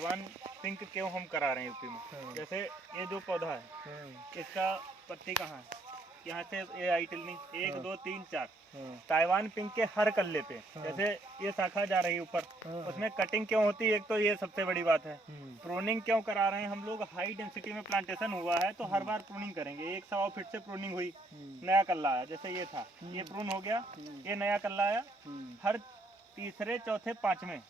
Taiwan pink क्यों हम करा रहे हैं यूपी में। जैसे ये जो पौधा है इसका पत्ती कहाँ है, यहाँ से ये आई टिल्लिंग 1 2 3 4 ताइवान पिंक के हर कल्ले पे जैसे ये शाखा जा रही है ऊपर, उसमें कटिंग क्यों होती है, एक तो ये सबसे बड़ी बात है। प्रूनिंग क्यों करा रहे हैं हम लोग, हाई डेंसिटी में प्लांटेशन हुआ है तो हर बार प्रूनिंग करेंगे। 1 फीट से प्रूनिंग हुई, नया कल्ला आया, जैसे ये था ये प्रून हो गया, ये नया कल्ला आया, हर तीसरे चौथे पांचवें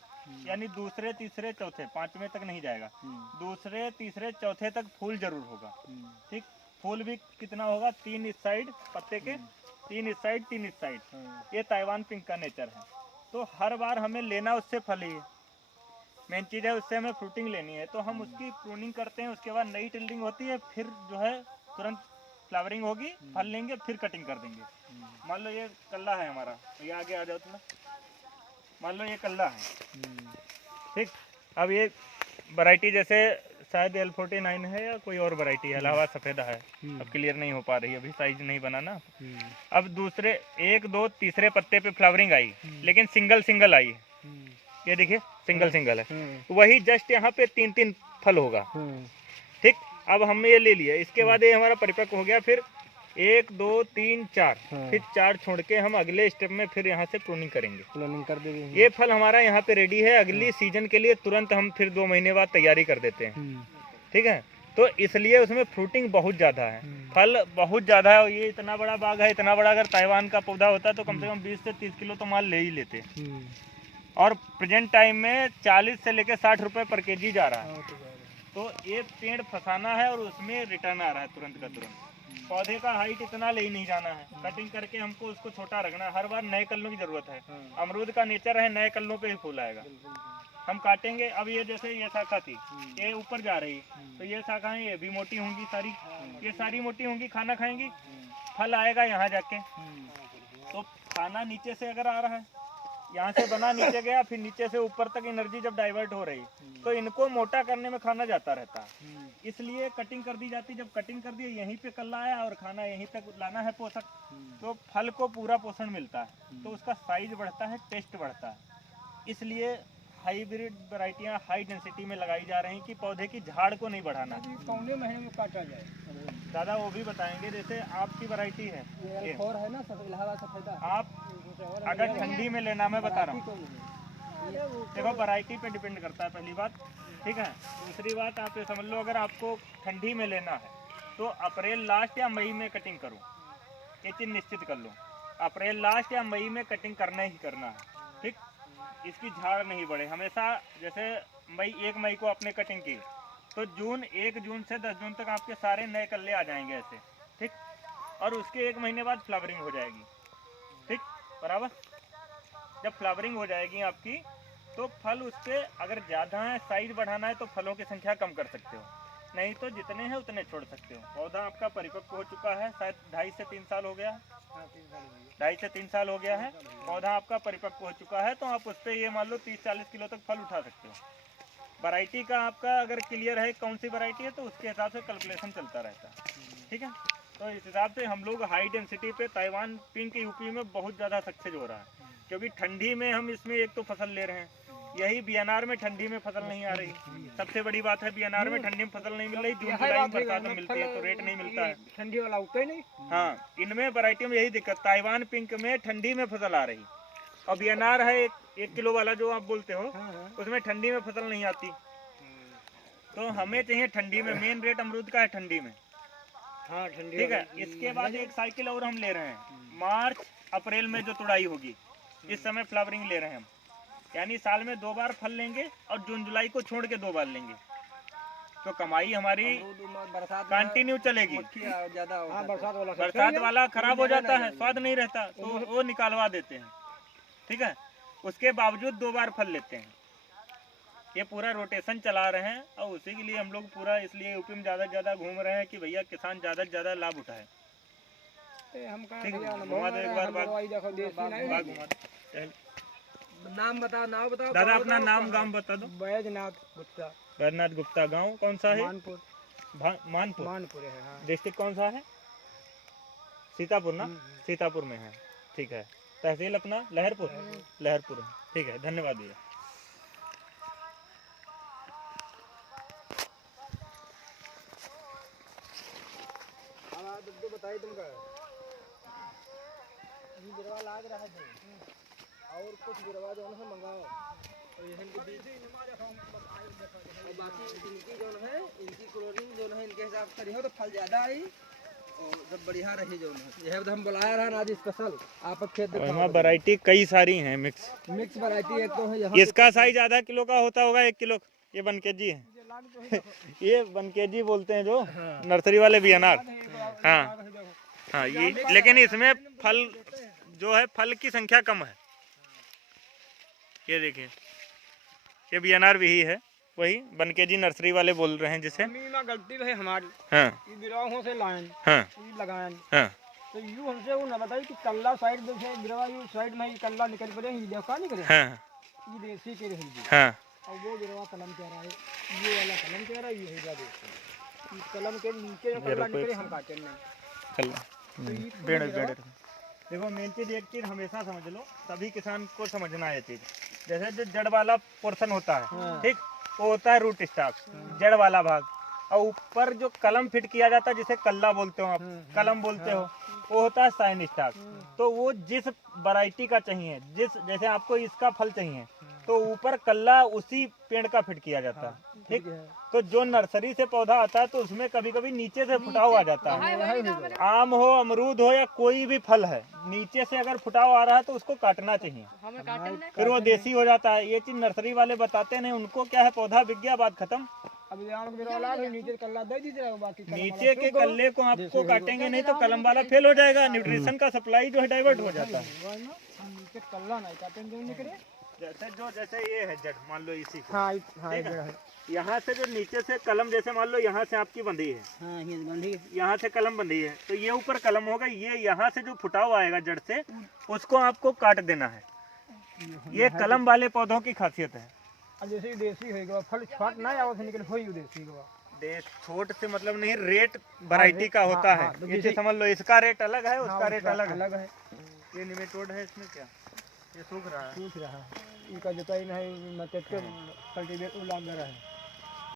यानी दूसरे तीसरे चौथे पांचवें तक नहीं जाएगा, दूसरे तीसरे चौथे तक फूल जरूर होगा। ठीक, फूल भी कितना होगा, 3 इस साइड पत्ते के, 3 इस साइड 3 इस साइड। ये ताइवान पिंक का नेचर है। तो हर बार हमें लेना उससे फल ही है, मेन चीज़ है, उससे हमें फ्रूटिंग लेनी है। तो हम उसकी प्रूनिंग करते हैं, उसके बाद नई टिल्डिंग होती है, फिर जो है तुरंत फ्लावरिंग होगी, फल लेंगे, फिर कटिंग कर देंगे। मान लो ये कल्ला है हमारा, ये आगे आ जाओ थोड़ा, मान लो ये कल्ला है, ठीक। अब ये वैरायटी जैसे शायद L49 है या कोई और वैरायटी है, इलाहाबाद सफ़ेदा है, अब क्लियर नहीं हो पा रही, अभी साइज नहीं बना ना। अब दूसरे 1 2 तीसरे पत्ते पे फ्लावरिंग आई, लेकिन सिंगल सिंगल आई, ये देखिए सिंगल सिंगल है, वही जस्ट यहाँ पे 3 फल होगा। ठीक, अब हमने ये ले लिया, इसके बाद ये हमारा परिपक्व हो गया, फिर 1 2 3 4 फिर 4 छोड़ के हम अगले स्टेप में फिर यहाँ से प्रूनिंग करेंगे, प्रूनिंग कर देंगे। ये फल हमारा यहाँ पे रेडी है, अगली सीजन के लिए तुरंत हम फिर 2 महीने बाद तैयारी कर देते हैं। ठीक है, तो इसलिए उसमें फ्रूटिंग बहुत ज़्यादा है, फल बहुत ज़्यादा है। ये इतना बड़ा बाग है, इतना बड़ा अगर ताइवान का पौधा होता तो कम से कम 20 से 30 किलो तो माल ले ही लेते। और प्रेजेंट टाइम में 40 से लेकर 60 रुपये पर केजी जा रहा है। तो ये पेड़ फंसाना है और उसमें रिटर्न आ रहा है तुरंत का तुरंत। पौधे का हाइट इतना ले ही नहीं जाना है, कटिंग करके हमको उसको छोटा रखना है, हर बार नए कल्लों की जरूरत है। अमरूद का नेचर है, नए कल्लों पे ही फूल आएगा। हम काटेंगे, अब ये जैसे ये शाखा थी, ये ऊपर जा रही, तो ये शाखाएं ये भी मोटी होंगी सारी, ये सारी मोटी होंगी, खाना खाएंगी, फल आएगा यहाँ जाके। तो खाना नीचे से अगर आ रहा है, यहाँ से बना नीचे गया, फिर नीचे से ऊपर तक एनर्जी जब डाइवर्ट हो रही, तो इनको मोटा करने में खाना जाता रहता है, इसलिए कटिंग कर दी जाती। जब कटिंग कर दी, यहीं पे कल्ला आया और खाना यहीं तक लाना है पोषक, तो फल को पूरा पोषण मिलता है, तो उसका साइज बढ़ता है, टेस्ट बढ़ता है। इसलिए हाइब्रिड वैरायटियाँ हाई डेंसिटी में लगाई जा रही हैं कि पौधे की झाड़ को नहीं बढ़ाना। पौने महीने में काटा जाए दादा वो भी बताएंगे। जैसे आपकी वैरायटी है है ना, इलाहाबाद सफेदा, आप अगर ठंडी में लेना, मैं बता रहा हूँ, देखो वैरायटी पे डिपेंड करता है पहली बात, ठीक है। दूसरी बात आप ये समझ लो, अगर आपको ठंडी में लेना है तो अप्रैल लास्ट या मई में कटिंग करो, ये चीज़ निश्चित कर लो, अप्रैल लास्ट या मई में कटिंग करना ही करना है। ठीक, इसकी झाड़ नहीं बढ़े हमेशा। जैसे 1 मई को आपने कटिंग की, तो 1 जून से 10 जून तक आपके सारे नए कल्ले आ जाएंगे ऐसे, ठीक। और उसके 1 महीने बाद फ्लावरिंग हो जाएगी, ठीक, बराबर। जब फ्लावरिंग हो जाएगी आपकी, तो फल उससे अगर ज़्यादा है, साइज बढ़ाना है, तो फलों की संख्या कम कर सकते हो, नहीं तो जितने हैं उतने छोड़ सकते हो। पौधा आपका परिपक्व हो चुका है, शायद 2.5 से 3 साल हो गया है, 2.5 से 3 साल हो गया है, पौधा आपका परिपक्व हो चुका है, तो आप उस पर ये मान लो 30-40 किलो तक फल उठा सकते हो। वैरायटी का आपका अगर क्लियर है कौन सी वैरायटी है, तो उसके हिसाब से कैलकुलेशन चलता रहता है, ठीक है। तो इस हिसाब से हम लोग हाई डेंसिटी पे ताइवान पिंक यूपी में बहुत ज़्यादा सक्सेस हो रहा है, क्योंकि ठंडी में हम इसमें एक तो फसल ले रहे हैं, यही बीएनआर में ठंडी में फसल नहीं आ रही, सबसे बड़ी बात है। बीएनआर में ठंडी में फसल नहीं मिल रही, जून जुलाई में बरसात में मिलती है, तो रेट नहीं मिलता है, ठंडी वाला होता ही नहीं। हाँ, इनमें वैरायटी में यही दिक्कत, ताइवान पिंक में ठंडी में फसल आ रही, और बीएनआर है 1 किलो वाला जो आप बोलते हो, उसमें ठंडी में फसल नहीं आती। तो हमें चाहिए ठंडी में, मेन रेट अमरूद का है ठंडी में, हाँ ठंडी, ठीक है। इसके बाद एक साइकिल और हम ले रहे हैं, मार्च अप्रैल में जो तुड़ाई होगी, इस समय फ्लावरिंग ले रहे हैं हम, यानी साल में 2 बार फल लेंगे और जून जुलाई को छोड़ के 2 बार लेंगे, तो कमाई हमारी कंटिन्यू चलेगी। बरसात वाला खराब हो जाता है, स्वाद नहीं रहता, तो वो निकालवा देते हैं, ठीक है। उसके बावजूद 2 बार फल लेते हैं, ये पूरा रोटेशन चला रहे हैं, और उसी के लिए हम लोग पूरा इसलिए यूपी में ज़्यादा से ज़्यादा घूम रहे हैं कि भैया किसान ज़्यादा से ज़्यादा लाभ उठाए। ठीक है, घुमा दो एक बार बाग घुमा दो। नाम बताओ, नाम बताओ दादा, अपना नाम गांव बता दो। बैजनाथ गुप्ता। बैजनाथ गुप्ता, गांव कौन सा है? मानपुर। मानपुर है, हाँ। डिस्ट्रिक्ट कौन सा है? सीतापुर ना, सीतापुर में है, ठीक है। तहसील अपना लहरपुर है, ठीक है। धन्यवाद भैया। बताइए तुमका ये गिरवा लाग रहा है और कुछ गिरवा जो है मंगाओ और यहन के बीच और बाकी इनकी जो है इनकी क्लोनिंग जो है इनके हिसाब से रही हो तो फल ज्यादा आई और जब बढ़िया रही जो है यह हम बुलाया रहा आज स्पेशल आप खेत यहाँ वैरायटी कई सारी हैं मिक्स वैरायटी एक तो है यहाँ इसका साइज आधा किलो का होता होगा, 1 किलो ये बनकेजी है ये बनकेजी बोलते हैं जो नर्सरी वाले बीएनआर। हाँ हाँ, ये लेकिन इसमें फल जो है फल की संख्या कम है। ये देखिए ये बीएनआर भी ही है, वही बनकेजी नर्सरी वाले बोल रहे हैं जिसे। गलती है हमारी। हाँ ये बिरवाहों से लायन हाँ लगायन हाँ तो यू हमसे वो न बताई कि कल्ला साइड देखे बिरवा यू साइड में कल्ला निकल पड़े ही देखा नहीं करे। हाँ ये देसी के रही हाँ और वो बिरवा कलम कह रहा है, ये वाला कलम कह रहा है, ये है देसी। इस कलम के नीचे जो कल्ला निकले हम काटे नहीं। चल बेड़ बेड़ देखो मेन चीज एक चीज हमेशा समझ लो, सभी किसान को समझना है चीज। जैसे जो जड़ वाला पोर्शन होता है ठीक, वो होता है रूट स्टॉक, जड़ वाला भाग, और ऊपर जो कलम फिट किया जाता है जिसे कल्ला बोलते हो आप, कलम बोलते हो, वो होता है साइन स्टॉक। तो वो जिस वैरायटी का चाहिए, जिस जैसे आपको इसका फल चाहिए तो ऊपर कल्ला उसी पेड़ का फिट किया जाता है ठीक। तो जो नर्सरी से पौधा आता है तो उसमें कभी कभी नीचे से फुटाव आ जाता है। आम हो, अमरूद हो या कोई भी फल है, नीचे से अगर फुटाव आ रहा है तो उसको काटना चाहिए, फिर वो देसी हो जाता है। ये चीज नर्सरी वाले बताते नहीं, उनको क्या है पौधा बिक गया बात खत्म। नीचे के कल्ले को आपको काटेंगे नहीं तो कलम वाला फेल हो जाएगा, न्यूट्रिशन का सप्लाई जो है डाइवर्ट हो जाता है। नीचे कल्ला नहीं काटेंगे निकले जैसे ये है जड़, मान लो इसी को, हाँ ठीक है, यहाँ से जो नीचे से कलम, जैसे मान लो यहाँ से आपकी बंधी है, हाँ ये बंधी है, यहाँ से कलम बंधी है तो ये ऊपर कलम होगा, ये यहाँ से जो फुटाव आएगा जड़ से उसको आपको काट देना है। ये कलम वाले पौधों की खासियत है। अब जैसे देसी होगा फल छाट ना आओ से निकल होई देसी का छोट से मतलब नहीं, रेट वैरायटी का होता है। ये चीज समझ लो, इसका रेट अलग है, उसका रेट अलग है। ये निमेटोड है, इसमें क्या ये सूख रहा है, इनका जोताई नहीं मतलब के कल्टीवेटर लग रहा है।